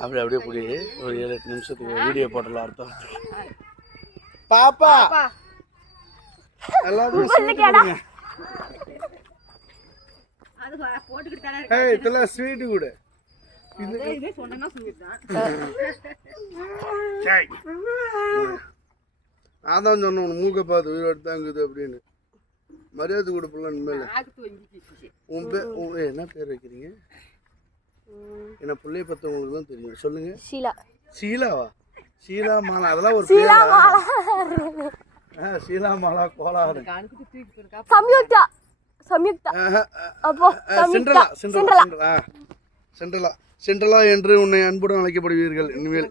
அப்படி அப்படியே புடி ஒரு ஏழு எட்டு நிமிஷத்துக்கு வீடியோ போட்டலாம் அர்த்தம். பாப்பா. எல்லாரும் ஸ்வீட் கொடுங்க. அது போட்டுக்கிட்டு தானே ஏய் இதெல்லாம் ஸ்வீட் கொடு. நான் தான் சொன்னேன் உன் மூக்கை பார்த்து உயிரோடு தாங்குது அப்படின்னு. மரியாதை கொடுப்பலாம் இனிமேல். உன் பேர் என்ன பேர் வைக்கிறீங்க? என்ன பிள்ளைய பத்தவங்களுக்கு தான் தெரியும். சொல்லுங்க. ஷீலா. ஷீலாவா? ஷீலா மாலா அதெல்லாம் ஒரு பேரா. ஆ ஷீலா மாலா கோலாறு சம்யுக்தா. சம்யுக்தா. அப்போ சென்ட்ரலா சென்ட்ரலா சென்ட்ரலா சென்ட்ரலா சென்ட்ரலா என்று உன்னை அன்புடன் அழைக்கப்படுவீர்கள். இனிமேல்.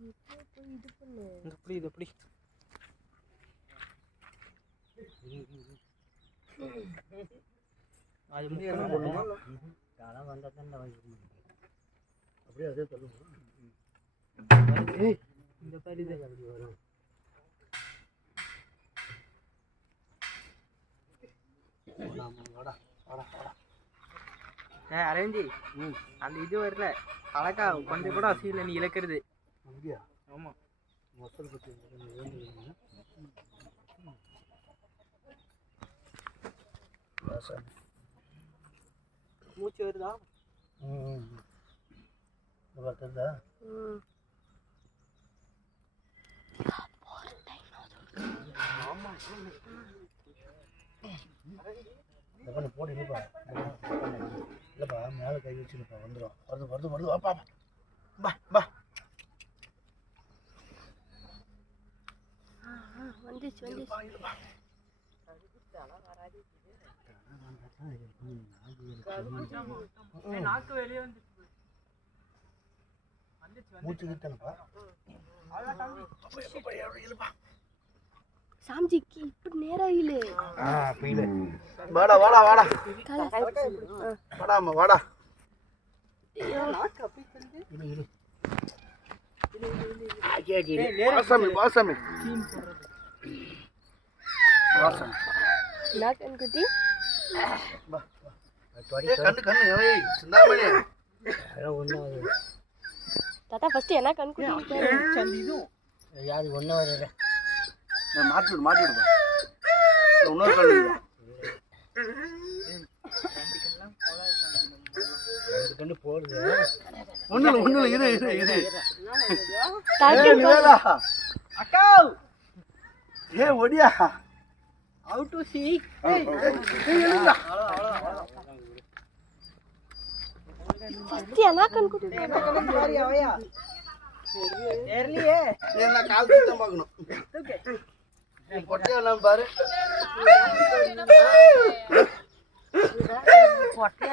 இது எப்படி இது எப்படி அது முக்கியம் போடணுமா? அப்படியே அதே தள்ளுங்க. இந்த மாதிரி இது. ஏ அரேஞ்சி அந்த இது வரல அழகா கொஞ்சம் கூட அசியில் நீ இழக்கிறது. அப்படியா ஆமா. மொத்தல் பற்றி மூச்சு வருதா? ம். பார்த்தா பண்ணி போட்டு இல்லைப்பா. இல்லைப்பா மேலே கை வச்சுருப்பா. வந்துடும் வருது வருது வருது. வாப்பா பா பா வந்துச்சு வந்துச்சு. நாக்கு வெளியே வந்து மூச்சு கிட்டனப்பா சாம்ஜிக்கு இப்படி நேரம் இல்ல வாடா வாடா வாடா. வாடா அம்மா வாடா. வாசாமி வாசாமி. கண்ணு கண்ணு சிந்தாமணி தாத்தா ஃபர்ஸ்ட் என்ன கண்குட்டி நான் மாட்டி விடு மாட்டி விடுப்பா இந்த இன்னொரு கண்ணு இருக்குதா? ஒண்ணுல ஒண்ணுல இரு இரு இரு. நிவேதா. அக்கா ஏய் ஒடியா. ஹவு டு சி ஏய், எழுந்தா. ஃபர்ஸ்ட் என்ன கண்குட்டி தெரியலையே நீ என்ன கால் தூக்கி தான் பார்க்கணும் நீ பொட்டையா எல்லாம் பாரு பொட்டை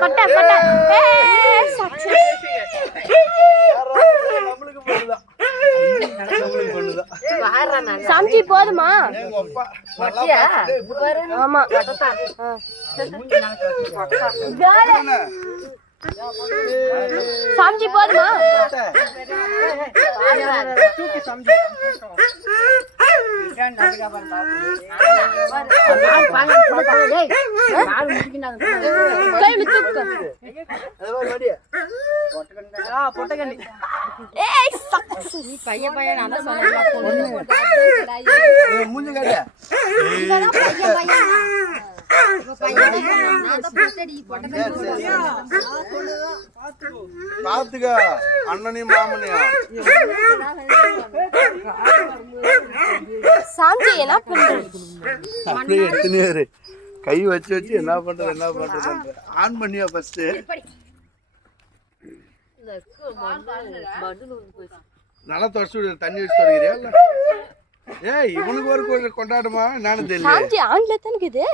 பொட்டை பொட்டை ஏய், success. நம்மளுக்கு பொண்ணுதான் நம்மளுக்கு பொண்ணுதான் சாம்ஜி போதுமா. ஆமா? சாம்ஜி போதுமா பையன் பையன் நான் தான் சொன்னேன் ஏய், மூஞ்சி காட்டியா? பாத்துக்க அண்ணனையும் மாமனையும். சாம்ஜி என்ன அப்படியே எடுத்துனே கை வச்சு வச்சு என்ன பண்றது என்ன பண்றது ஆன் பண்ணியா ஃபர்ஸ்ட் நல்லா தொடச்சு விடு தண்ணி வச்சு தொடங்கிறியா இல்ல? ஏய் இவனுக்கு ஒரு கொ- கொண்டாட்டமா? நானும் தெரியல சாஞ்சி ஆண்ல தானே இருக்குது.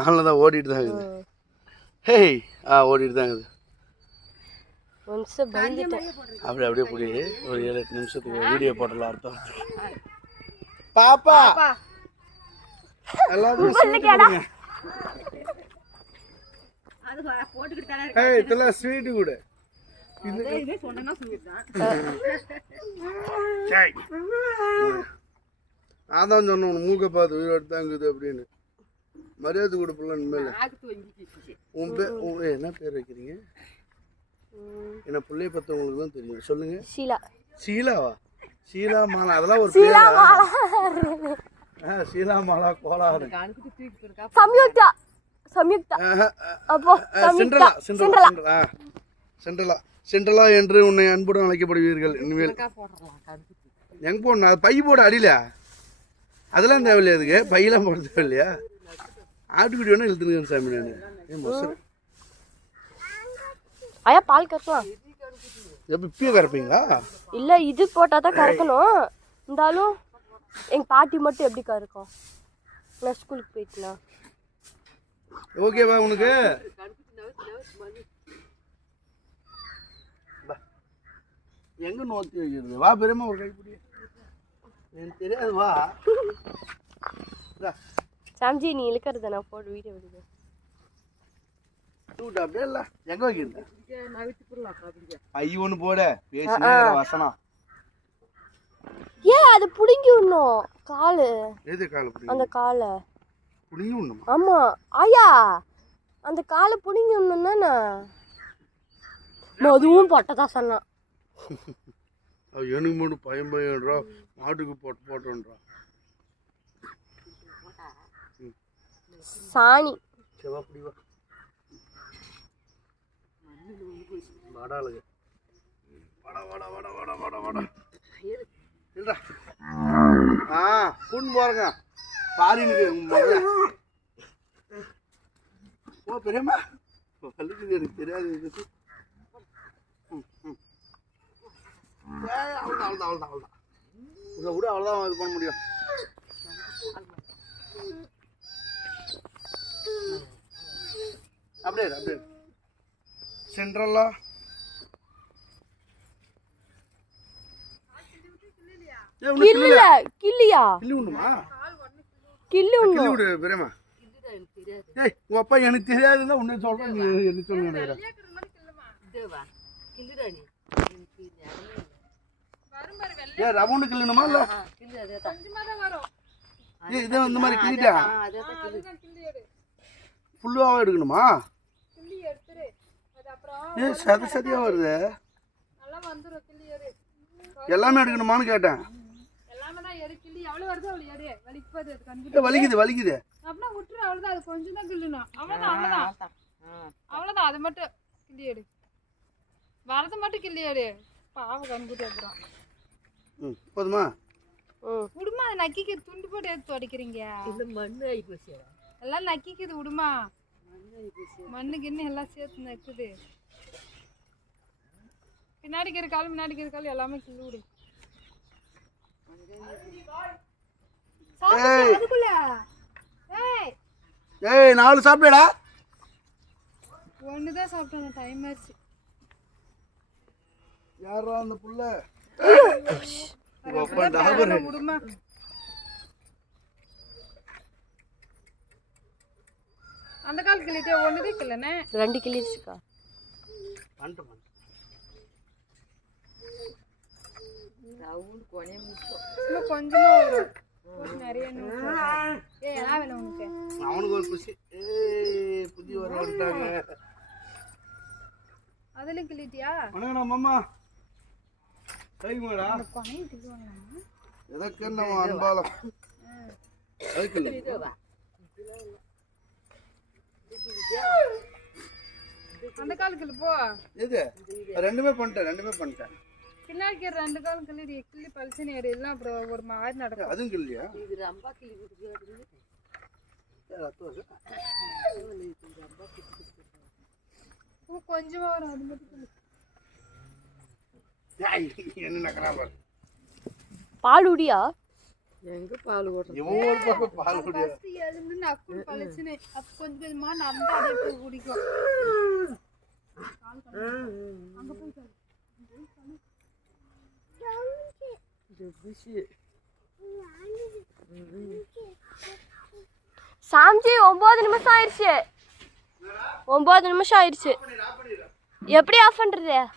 ஆனில் தான் ஓடிட்டு தான் இருக்குது. ஹேய் ஆ ஓடிட்டு தான் நிமிஷம் பயந்துட்டேன். அப்படி அப்படியே புடி. ஒரு ஏழு எட்டு நிமிஷத்துக்கு வீடியோ போட்டலாம் அர்த்தம். பாப்பா. அது தானே ஏய் இதெல்லாம் ஸ்வீட்டு கூட. இருக்கேன். இதே சொன்னா சொல்லிட்டான் சரி நான் தான் சொன்னேன் மூக்கை பார்த்து உயிரோடு தாங்குது அப்படின்னு. மரியாதை கொடுப்பல இனிமேல். உன் பேர் என்ன பேர் வைக்கிறீங்க? என்ன பிள்ளைய பற்றவங்களுக்கு தான் தெரியும். சொல்லுங்க. ஷீலா. ஷீலாவா? ஷீலா மாலா அதெல்லாம் ஒரு பேரா. ஆ ஷீலா மாலா கோலாறு சம்யுக்தா. சம்யுக்தா. அப்போ ஆ, சென்ட்ரலா சென்ட்ரலா சென்ட்ரலா ஆ சென்ட்ரலா சென்ட்ரலா என்று உன்னை அன்புடன் அழைக்கப்படுவீர்கள் இனிமேல். எங்க போடணும்? அது பை போட அடியில? அதெல்லாம் தேவையில்லையா அதுக்கு? பையெல்லாம் போட தேவையில்லையா? ஆட்டுக்குட்டி வேணா இழுத்துனுங்க சாமி நான். ஐயா பால் கறக்கலாம் எப்போ இப்பயே கறப்பீங்களா? இல்ல இது போட்டா தான் கறக்கணும். இருந்தாலும் எங்க பாட்டி மட்டும் எப்படி கறக்கும்? நான் ஸ்கூலுக்கு போயிட்டுனா. ஓகேவா உனக்கு. எங்க நோத்தி வைக்கிறது? வா பெரியம்மா ஒரு கைப்பிடி எனக்கு தெரியாது வா. சாம்ஜி நீ இழுக்கிறத நான் போட்டு வீடியோ விடுது தூட்டு அப்படியே இல்ல. எங்க வைக்கிறது போடலாம் போட. பேசி வசனம். ஏன் அது புடுங்கி விடணும்? காலு. எது கால அந்த காலை. பிடிங்கி ஒண்ணுமா ஆமா. ஆயா அந்த காலை புடுங்கி விடணும் அதுவும் பட்டதா சொன்னான். எனக்கு மட்டும் பயம் பயம்ன்றா மாட்டுக்கு போட்டு போட்டோன்றா சாணி செவா பிடி வா வாடாளுங்க வாடா வாடா வாடா வாடா வாடா வாடா இல்லடா ஆ கூண்டு போறங்க. பாரினுக்கு உங்க மகள ஓ பெரியம்மா. வலிக்குது எனக்கு தெரியாது ம், ம். ஏய், அவ்வளோதான் அவ்வளோதான் அவ்வளோதான் அவ்வளோதான் இதை விட அவ்வளோதான் இது பண்ண முடியும். அப்படியே அப்படியே இரு. சென்ட்ரலா ஏய், உனக்கு கில்லுல கில்லியா கிள்ளி உண்டுமா கில்லி விடு பெரியம்மா. ஏய் உங்க அப்பா எனக்கு தெரியாதுன்னா உன்னை சொல்றேன். நீ என்ன சொல்லுங்க ரவுண்டு கிள்ளணுமா இல்ல? கிள்ளு அதே தான். ஏ இதே இந்த மாதிரி கிள்ளிட்டா? அதே தான் கிள்ளு ஃபுல்லாக எடுக்கணுமா ஏ சதி சதியா வருது. எல்லாமே எடுக்கணுமான்னு கேட்டேன். ஏ, வலிக்குது வலிக்குது அப்படின்னா விட்டுரு அவ்வளவுதான். அது கொஞ்சம் தான் கிள்ளணும் அவ்வளவுதான் அவ்வளவுதான். அவ்வளவுதான். அது மட்டும். கிள்ளி எடு வரது மட்டும் கிள்ளி எடு பாவம் கண்குட்டி அப்புறம். ம் போதுமா? விடுமா அது நக்கிக்கு துண்டு போட்டு எடுத்து துடைக்கிறீங்க இது மண்ணு ஆகி போச்சு. எல்லாம் நக்கிக்குது விடுமா மண்ணுக்கு என்ன எல்லாம் சேர்த்து நக்குது? பின்னாடிக்கு இருக்காலும் முன்னாடிக்கு இருக்காலும் எல்லாமே கிள்ளி விடு ஏய். அதுக்குள்ள. ஏய். ஏய் நாலு சாப்பிடடா. ஒன்று தான் சாப்பிட்டேன் டைம் ஆச்சு. யாரா அந்த புள்ள அப்பா டாபர் விடுமா அந்த கால் கிள்ளிட்டே ஒன்றுதே கிள்ளனே ரெண்டு சும்மா கொஞ்சமா ஒரு நிறைய. ஏய் என்ன வேணும் உனக்கு? அவனுக்கு ஒரு குஷி புதிய வர வந்துட்டாங்க கிள்ளிட்டியா? வணக்கம் மாமா சரிங்கடா கொனையும் கிள்ளுவாங்க எதற்கு நம்ம அன்பாலம் அதுக்கு அந்த கால் கிள்ளு போ. எது? ரெண்டுமே பண்ணிட்டேன் ரெண்டுமே பண்ணிட்டேன். பின்னாடி ரெண்டு காலும் கிள்ளி கிள்ளி பழிச்சுன்னு எடு இல்லை அப்புறம் ஒரு மாதிரி நடக்கும். அதுவும் இல்லையா இது ரொம்ப கிளி கொடுக்குறது பூ கொஞ்சமா வரும் அது மட்டும் கிள்ளு. எங்க பால் எழுந்து பழிச்சுன்னு அப்ப கொஞ்சம் கொஞ்சமா நடந்து அதே போய் குடிக்கும். அங்க போய் கழு. சாமிஜி ஒம்பது நிமிஷம் ஆயிடுச்சு ஒம்பது நிமிஷம் ஆயிடுச்சு எப்படி ஆஃப் பண்ணாம